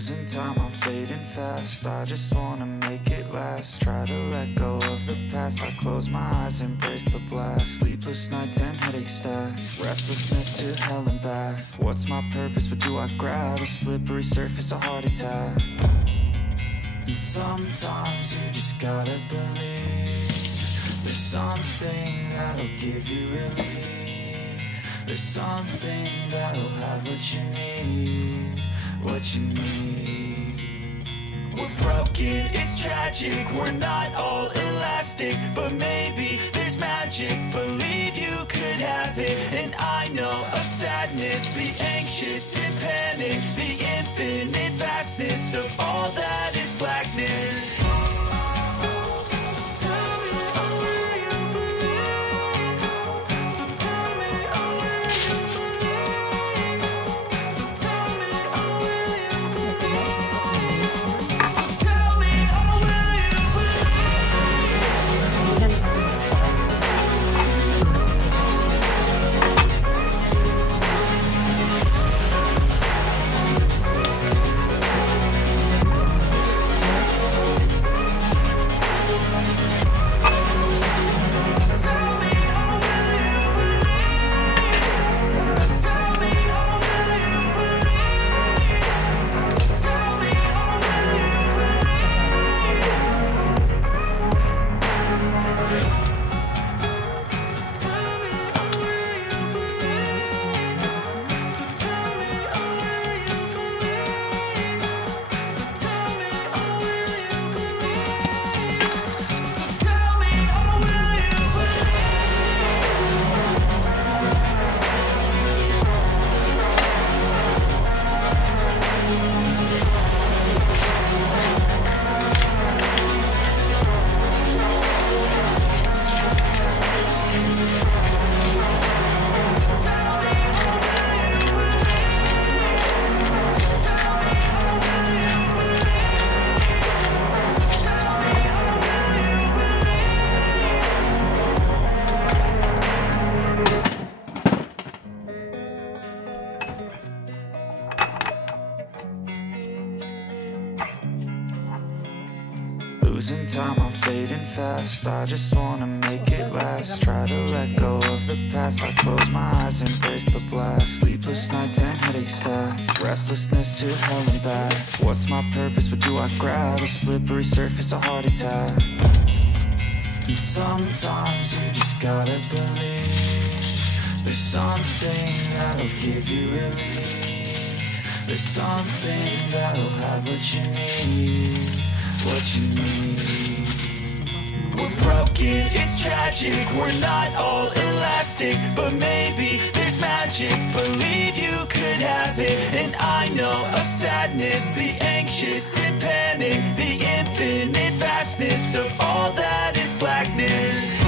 Losing time, I'm fading fast. I just wanna make it last. Try to let go of the past. I close my eyes, embrace the blast. Sleepless nights and headaches stack. Restlessness to hell and back. What's my purpose? What do I grab? A slippery surface, a heart attack. And sometimes you just gotta believe there's something that'll give you relief. There's something that'll have what you need, what you need. We're broken, it's tragic, we're not all elastic, but maybe there's magic. Believe you could have it, and I know of sadness, the anxious and panic, the infinite vastness of all that is blackness. Losing time, I'm fading fast. I just wanna make it last. Try to let go of the past. I close my eyes, embrace the blast. Sleepless nights and headaches stack. Restlessness to hell and back. What's my purpose? What do I grab? A slippery surface, a heart attack. And sometimes you just gotta believe there's something that'll give you relief. There's something that'll have what you need, what you need. We're broken, it's tragic, we're not all elastic, but maybe there's magic. Believe you could have it, and I know of sadness, the anxious and panic, the infinite vastness of all that is blackness.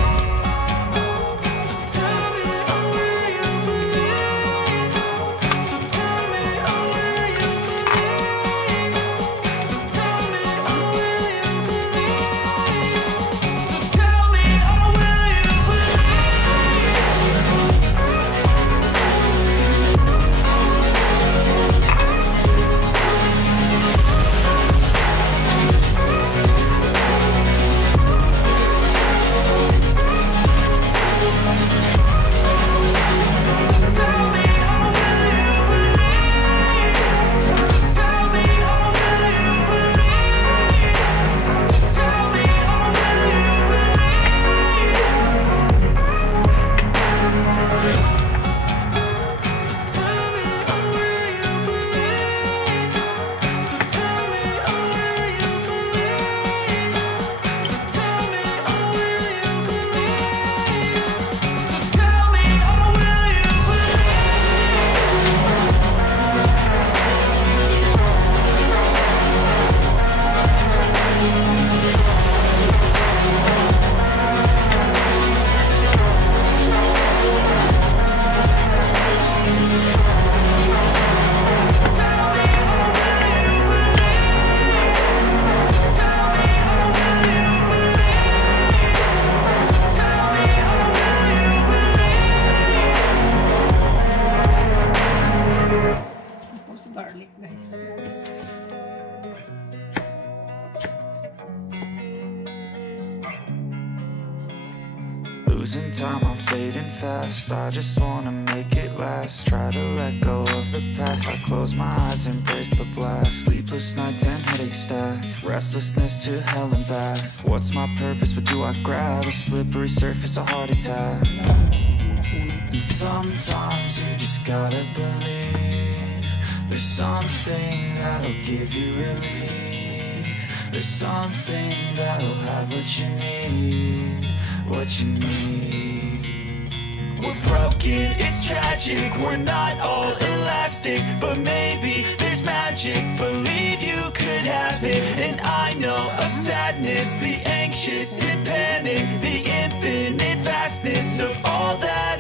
Losing time, I'm fading fast. I just wanna make it last. Try to let go of the past. I close my eyes, embrace the blast. Sleepless nights and headache stack. Restlessness to hell and back. What's my purpose, what do I grab? A slippery surface, a heart attack. And sometimes you just gotta believe there's something that'll give you relief. There's something that'll have what you need, what you need. We're broken, it's tragic, we're not all elastic, but maybe there's magic, believe you could have it. And I know of sadness, the anxious and panic, the infinite vastness of all that